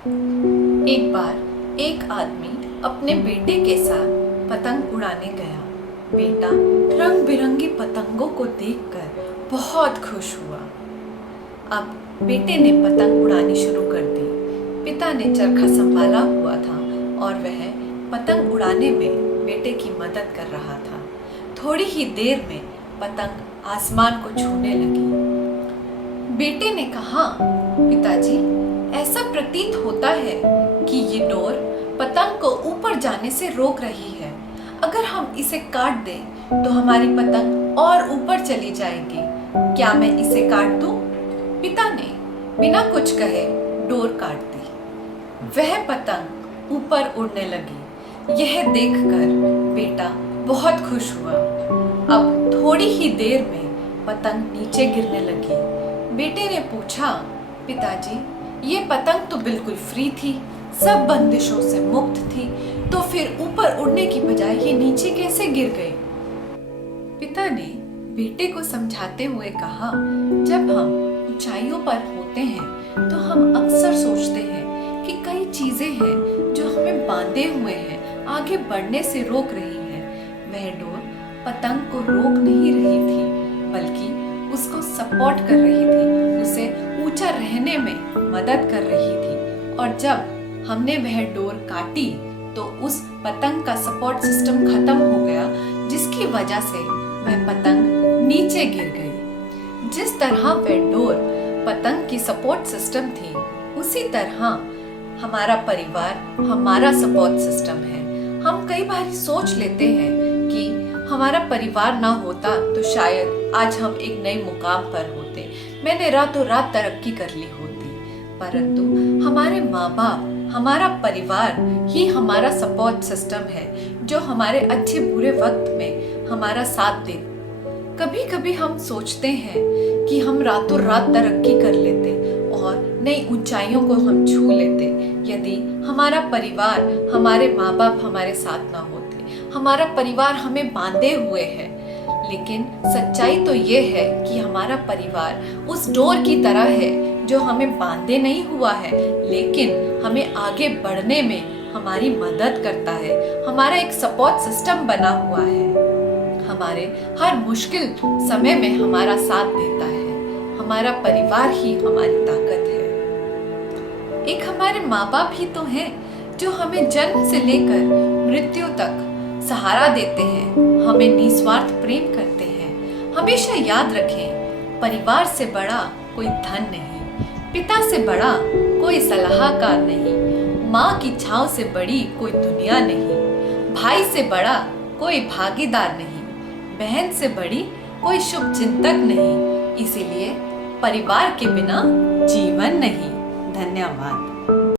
एक बार एक आदमी अपने बेटे के साथ पतंग उड़ाने गया। बेटा रंग बिरंगी पतंगों को देखकर बहुत खुश हुआ। अब बेटे ने पतंग उड़ानी शुरू कर दी। पिता ने चरखा संभाला हुआ था और वह पतंग उड़ाने में बेटे की मदद कर रहा था। थोड़ी ही देर में पतंग आसमान को छूने लगी। बेटे ने कहा, पिताजी, ऐसा प्रतीत होता है कि ये डोर पतंग को ऊपर जाने से रोक रही है। अगर हम इसे काट दें तो हमारी पतंग और ऊपर चली जाएगी। क्या मैं इसे काट दूं? पिता ने बिना कुछ कहे डोर काट दी। वह पतंग ऊपर उड़ने लगी। यह देखकर बेटा बहुत खुश हुआ। अब थोड़ी ही देर में पतंग नीचे गिरने लगी। बेटे ने पूछा, पिताजी, ये पतंग तो बिल्कुल फ्री थी, सब बंदिशों से मुक्त थी, तो फिर ऊपर उड़ने की बजाय ये नीचे कैसे गिर गई? पिता ने बेटे को समझाते हुए कहा, जब हम ऊंचाइयों पर होते हैं तो हम अक्सर सोचते हैं कि कई चीजें हैं जो हमें बांधे हुए हैं, आगे बढ़ने से रोक रही हैं। वह डोर पतंग को रोक नहीं रही थी, बल्कि उसको सपोर्ट कर रही थी, उसे ऊंचा रहने में मदद कर रही थी। और जब हमने वह डोर काटी तो उस पतंग का सपोर्ट सिस्टम खत्म हो गया, जिसकी वजह से वह पतंग नीचे गिर गई। जिस तरह वह डोर पतंग की सपोर्ट सिस्टम थी, उसी तरह हमारा परिवार हमारा सपोर्ट सिस्टम है। हम कई बार सोच लेते हैं कि हमारा परिवार ना होता तो शायद आज हम एक नए मुकाम पर होते, मैंने रातों रात तरक्की कर ली होती। परंतु हमारे माँ बाप, हमारा परिवार ही हमारा सपोर्ट सिस्टम है, जो हमारे अच्छे बुरे वक्त में हमारा साथ देते। कभी कभी हम सोचते हैं कि हम रातों रात तरक्की कर लेते और नई ऊंचाइयों को हम छू लेते, यदि हमारा परिवार, हमारे माँ बाप हमारे साथ ना होते। हमारा परिवार हमें बांधे हुए है, लेकिन सच्चाई तो ये है कि हमारा परिवार उस डोर की तरह है जो हमें बांधे नहीं हुआ है, लेकिन हमें आगे बढ़ने में हमारी मदद करता है। हमारा एक सपोर्ट सिस्टम बना हुआ है, हमारे हर मुश्किल समय में हमारा साथ देता है। हमारा परिवार ही हमारी ताकत है। एक हमारे माँ बाप ही तो हैं जो हमें जन्म से लेकर मृत्यु तक सहारा देते हैं, हमें निस्वार्थ प्रेम करते हैं। हमेशा याद रखें, परिवार से बड़ा कोई धन नहीं, पिता से बड़ा कोई सलाहकार नहीं, माँ की छांव से बड़ी कोई दुनिया नहीं, भाई से बड़ा कोई भागीदार नहीं, बहन से बड़ी कोई शुभ चिंतक नहीं। इसीलिए परिवार के बिना जीवन नहीं। धन्यवाद।